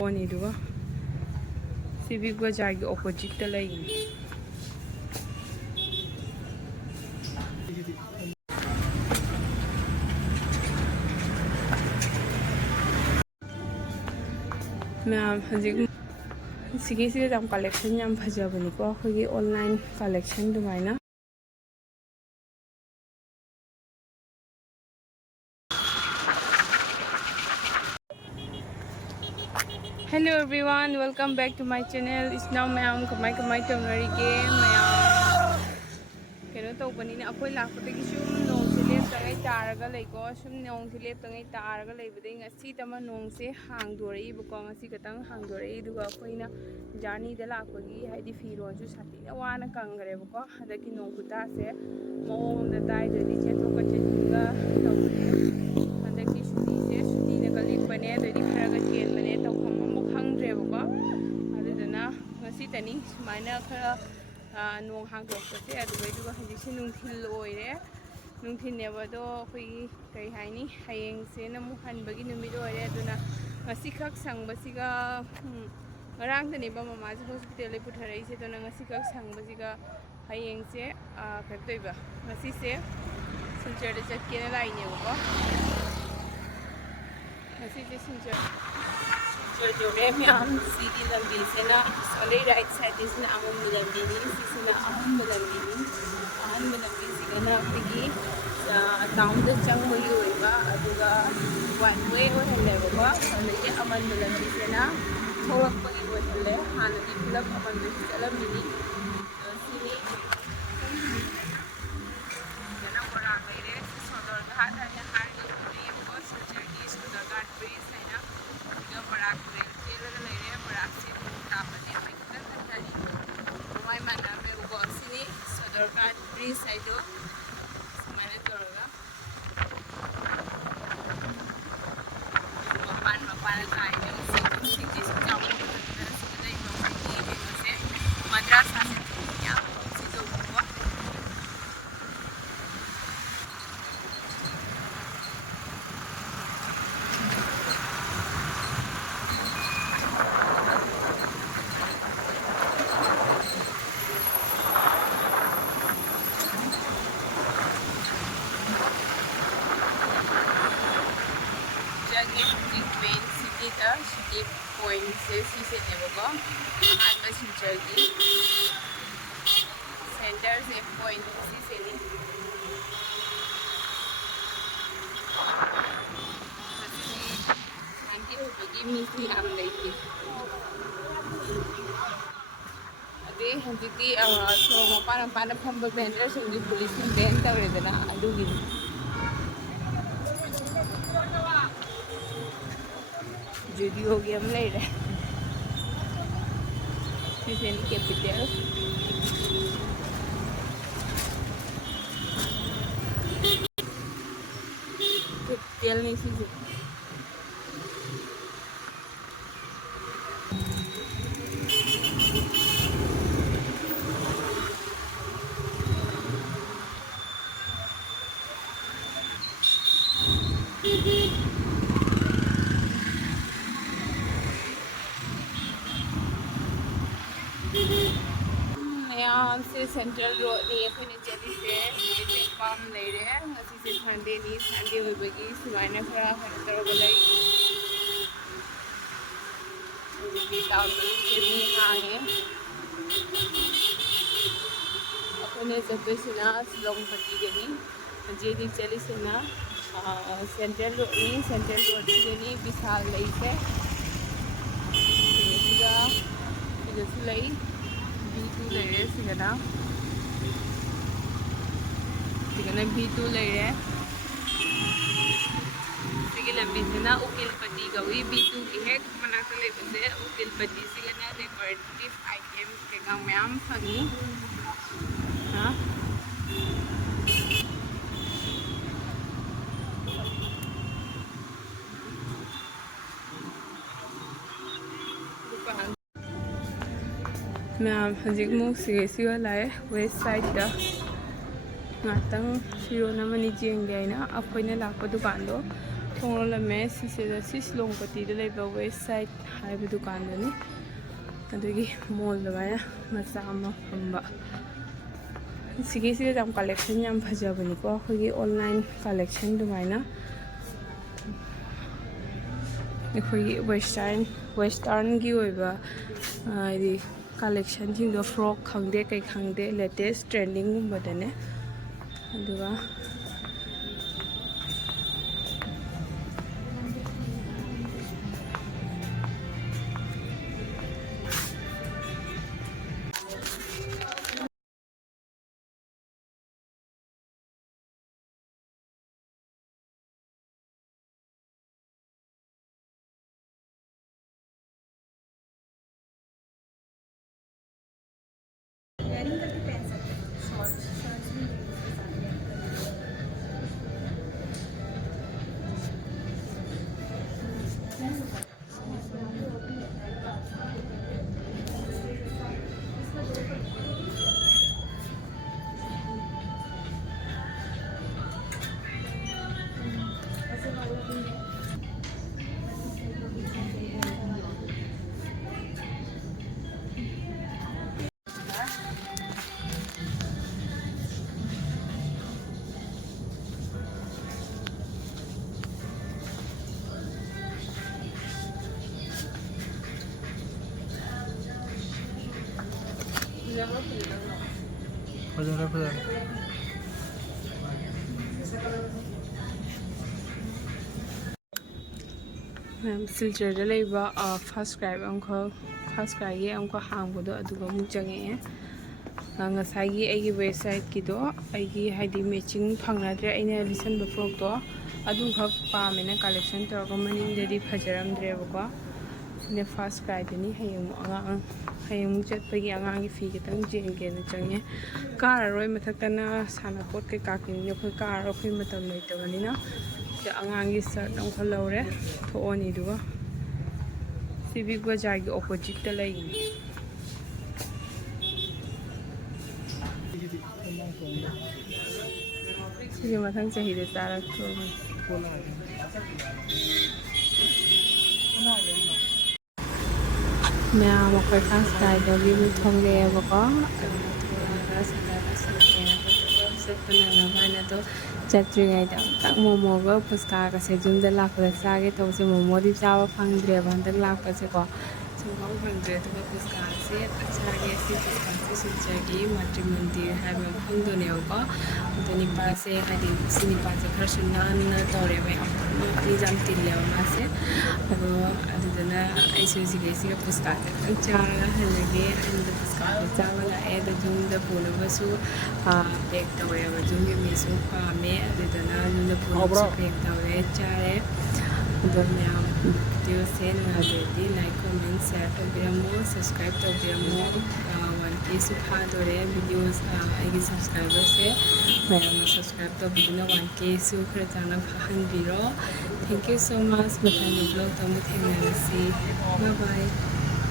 Oni duga civic bazaar के opposite ता लगी मैं हजिक सिगे जाम कलेक्शन याम फजबनी को अखोगी ऑनलाइन कलेक्शन दुमाइना Hello everyone, welcome back to my channel. It's now ma'am कमाई तौनरिगे मैम कनो तौबनिना अखोई लाखपदगी सुम नोंग से लेप्तंगै तारगा लैको सुम नोंग से लेप्तंगै तारगा लैबदै ngasi तमा नोंग से हांगदोरैबको ngasi खतंग हांगदोरै दुगा अखोइना जर्नी दा लाखपगी हाइदि फिरोंजु सातिना वाना कंगरेबको हदकी नोंग खुता से मोंगदा ताइदि चेथोका चेथिगा तौबने हदकी सुटी से सुटीना कलिकबने ददि खरागा केनबने तौखम खंग्रेबको अदुदना ngasi tani sumaina khara nong hangdokpase adugai hajikse nungthil oire nungthineba do khoi kai haini hayeng se na mu hanbagi numit oire aduna ngasi khak sangbasiga ngarang tani ba mama ji hospital le putharai se dona ngasi khak sangbasiga hayeng se khaktoiba ngasi se silchar de chakkena laine ko ngasi je silchar जो में हम सीधी लंबी से ना सोले right side से ना हम लंबी नहीं से ना हम लंबी से ना अपनी टाउन द चंग हुई होइबा अदुगा वन वे होहलेबा सोले अमन लंबी से ना थोड़क पगी होहले हानदी फिलप अमन से चलमिनी सीनी जना बड़ा गइरे सदर घाट है हार की पूरी को सचर की सदर घाट ब्रिज है ना बड़ा तेल लेरे बड़ा से तापने कितना तंजानी हमारे माना में वो बॉसिनी सदरघाट ब्रिज साइड हो मैंने तोड़गा मपान साइड से जिस चावल को से मद्रास से या से जो हुआ point से सीसे नेबको हाथ सिलचर की सेंटर से point सीसे नी आंटी होगी मिस्त्री आम लेके अदे हंजिती सो मपान फंब बेंडर सिंगी पुलिस बेन तवरेदना अदुगी जुडियो गेम ले रहे सिसेनी कैपिटल नहीं सीसे यहाँ से सेंट्रल रोड नहीं अपने चली से ये फार्म ले रहे हैं मसी से ठंडे नहीं ठंडे हो गई सुनाने खरा हर गलाई ये टाउन में चली आए अपने जब से ना लोग पति गनी जे दिन चली से ना सेंट्रल रोड से नहीं विशाल लई से इधर लई B2 ले रहे सिगना B2 ले रहे सिगे लंबी से ना उकिलपति गवी B2 की है मना कर ले बसे उकिलपति सिगना डेकोरेटिव आइटम के काम में हम फंगी हाँ मैम हजिक मुक सिगे लाए वेस्ट साइड दा नातंग फिरोन अमनी जेंगे आइना अखोइना लाखो दुकान दो ꯊꯣꯡꯂꯝꯃꯦ ꯁꯤꯁꯤꯗ ꯁꯤꯂꯣꯡꯄꯇꯤꯗ ꯂꯩꯕ ꯋꯦꯁ ꯁꯥꯏꯠ ꯍꯥꯏꯕ ꯗꯨꯀꯥꯟꯗꯅꯤ ꯑꯗꯨꯒꯤ ꯃꯣꯜ ꯑꯗꯨꯃꯥꯏꯅ ꯃꯆꯥ ꯑꯃ ꯐꯝꯕ ꯁꯤꯒꯤꯁꯤꯗ ꯌꯥꯝ ꯀꯂꯦꯛꯁꯟ ꯌꯥꯝ ꯐꯖꯕꯅꯤꯀꯣ ꯑꯩꯈꯣꯏꯒꯤ ꯑꯣꯟꯂꯥꯏꯟ ꯀꯂꯦꯛꯁꯟ ꯑꯗꯨꯃꯥꯏꯅ ꯑꯩꯈꯣꯏꯒꯤ ꯋꯦꯁꯇꯔꯟꯒꯤ ꯑꯣꯏꯕ ꯍꯥꯏꯗꯤ ꯀꯂꯦꯛꯁꯟꯁꯤꯡꯗꯣ ꯐ꯭ꯔꯣꯛ ꯈꯪꯗꯦ ꯀꯩ ꯈꯪꯗꯦ ꯂꯦꯇꯦꯁ ꯇ꯭ꯔꯦꯟꯗꯤꯡꯒꯨꯝꯕꯗꯅꯦ ꯑꯗꯨꯒ ꯁꯤꯜꯆꯔꯗ ꯂꯩꯕ ꯐꯥꯔꯁ ꯀ꯭ꯔꯥꯏꯒꯤ ꯑꯃꯨꯛꯀ ꯍꯥꯡꯕꯗꯣ ꯑꯗꯨꯒ ꯑꯃꯨꯛ ꯆꯪꯉꯛꯑꯦ ꯉꯁꯥꯏꯒꯤ ꯑꯩꯒꯤ ꯋꯦꯕꯁꯥꯏꯠꯀꯤꯗꯣ ꯑꯩꯒꯤ ꯍꯥꯏꯗꯤ ꯃꯦꯆꯤꯡ ꯐꯪꯅꯗ꯭ꯔꯦ ꯑꯩꯅ ꯂꯤꯠꯁꯟꯕ ꯐ꯭ꯔꯣꯛꯇꯣ ꯑꯗꯨꯈꯛ ꯄꯥꯝꯃꯦꯅ ꯀꯂꯦꯛꯁꯟ ꯇꯧꯔꯒ ꯃꯅꯤꯡꯗꯗꯤ ꯐꯖꯔꯝꯗ꯭ꯔꯦꯕꯀꯣ ꯁꯤꯅ ꯐꯥꯔꯁ ꯀ꯭ꯔꯥꯏꯗꯅꯤ ꯍꯌꯦꯡꯃꯨꯛ ꯆꯠꯄꯒꯤ ꯑꯉꯥꯡꯒꯤ ꯐꯤ ꯈꯤꯇꯪ ꯆꯦꯟꯒꯦꯅ ꯆꯪꯉꯦ ꯀꯥꯔꯔꯣꯏ ꯃꯊꯛꯇꯅ ꯁꯥꯟꯅꯄꯣꯠ ꯀꯩꯀꯥꯀꯤꯅꯤ ꯑꯩꯈꯣꯏ ꯀꯥꯔꯔꯣꯏ ꯑꯩꯈꯣꯏ ꯃꯇꯝ ꯂꯩꯇꯕꯅꯤꯅ ꯁꯤꯗ ꯑꯉꯥꯡꯒꯤ ꯁꯔꯠ ꯑꯃꯈꯛ ꯂꯧꯔꯦ ꯊꯣꯛꯑꯅꯤ ꯑꯗꯨꯒ ꯁꯤ ꯕꯤꯛ ꯕꯖꯥꯔꯒꯤ ꯑꯣꯄꯣꯖꯤꯠꯇ ꯂꯩꯒꯅꯤ ꯁꯤꯒꯤ ꯃꯊꯪ ꯆꯍꯤꯗ ꯆꯥꯔꯛꯇ꯭ꯔꯣꯕꯅꯤ ꯃꯌꯥꯝ ꯑꯩꯈꯣꯏ ꯐꯥꯔꯁ ꯀ꯭ꯔꯥꯏꯗꯒꯤ ꯊꯣꯛꯂꯛꯑꯦꯕꯀꯣ ꯊꯣꯛꯂꯛꯑꯒ ꯆꯠꯄ ꯅꯪꯅꯕ ꯍꯥꯏꯅ ꯑꯗꯣ ꯆꯠꯇ꯭ꯔꯤꯉꯩꯗ ꯑꯃꯨꯛꯇꯪ ꯃꯣꯃꯣꯒ ꯄꯨꯁꯀꯥꯒꯁꯦ ꯌꯨꯝꯗ ꯂꯥꯛꯄꯗ ꯆꯥꯒꯦ ꯇꯧꯕꯁꯦ ꯃꯣꯃꯣꯗꯤ ꯆꯥꯕ ꯐꯪꯗ꯭ꯔꯦꯕ ꯍꯟꯗꯛ ꯂꯥꯛꯄꯁꯦꯀꯣ ꯁꯨꯡꯐꯪ ꯐꯪꯗ꯭ꯔꯦ ꯑꯗꯨꯒ ꯄꯨꯁꯀꯥꯁꯦ ꯆꯥꯒꯦ ꯁꯤ ꯄꯨꯁꯀꯥꯁꯦ ꯁꯤꯜꯆꯔꯒꯤ ꯃꯥꯇ꯭ꯔꯤ ꯃꯟꯗꯤꯔ ꯍꯥꯏꯕ ꯃꯐꯝꯗꯨꯅꯦꯕꯀꯣ ꯑꯗꯣ ꯅꯤꯄꯥꯁꯦ ꯍꯥꯏꯗꯤ ꯁꯤ ꯅꯤꯄꯥꯁꯦ ꯈꯔꯁꯨ ꯅꯥꯟꯅ ꯇꯧꯔꯦꯕ ꯌꯥꯝ ꯇꯤꯜꯂꯦꯕ ꯃꯥꯁꯦ ꯑꯗꯣ ꯑꯗꯨꯗꯨꯅ ꯑꯩꯁꯨ ꯍꯧꯖꯤꯛꯀꯤꯁꯤꯒ ꯄꯨꯁꯀꯥꯁꯦ ꯈꯤꯇꯪ ꯆꯥꯔꯒ ꯍꯜꯂꯒꯦ ꯑꯩꯅ ꯄꯨꯁꯀꯥꯁꯦ ꯆꯥꯕ ꯂꯥꯛꯑꯦ ꯑꯗꯣ ꯌꯨꯝꯗ ꯄꯨꯅꯕꯁꯨ ꯄꯦꯛ ꯇꯧꯋꯦꯕ ꯌꯨꯝꯒꯤ ꯃꯤꯁꯨ ꯄꯥꯝꯃꯦ ꯑꯗꯨꯗꯨꯅ ꯌꯨꯝꯗ ꯄꯨꯅꯕꯁꯨ ꯄꯦꯛ ꯇꯧꯋꯦ ꯆꯥꯔꯦ ꯑꯗꯣ ꯃꯌꯥꯝ ꯚꯤꯗꯤꯑꯣꯁꯦ ꯅꯨꯡꯉꯥꯏꯖꯔꯗꯤ ꯂꯥꯏꯛ ꯀꯣꯃꯦꯟ ꯁꯤꯌꯔ ꯇꯧꯕꯤꯔꯝꯃꯣ ꯁꯕꯁꯀ꯭ꯔꯥꯏꯕ ꯇꯧꯕꯤꯔꯝꯃꯣ 1Kꯁꯨ ꯐꯥꯗꯣꯔꯦ ꯚꯤꯗꯤꯑꯣꯁ ꯑꯩꯒꯤ ꯁꯕꯁꯀ꯭ꯔꯥꯏꯕꯔꯁꯦ ꯃꯌꯥꯝꯅ ꯁꯕꯁꯀ꯭ꯔꯥꯏꯕ ꯇꯧꯕꯤꯗꯨꯅ 1Kꯁꯨ ꯈꯔ ꯆꯥꯎꯅ ꯐꯥꯍꯟꯕꯤꯔꯣ ꯊꯦꯡꯛ ꯌꯨ ꯁꯣ ꯃꯆ ꯃꯊꯪꯒꯤ ꯕ꯭ꯂꯣꯒꯇ ꯑꯃꯨꯛ ꯊꯦꯡꯅꯔꯁꯤ ꯕꯥꯏ ꯕꯥꯏ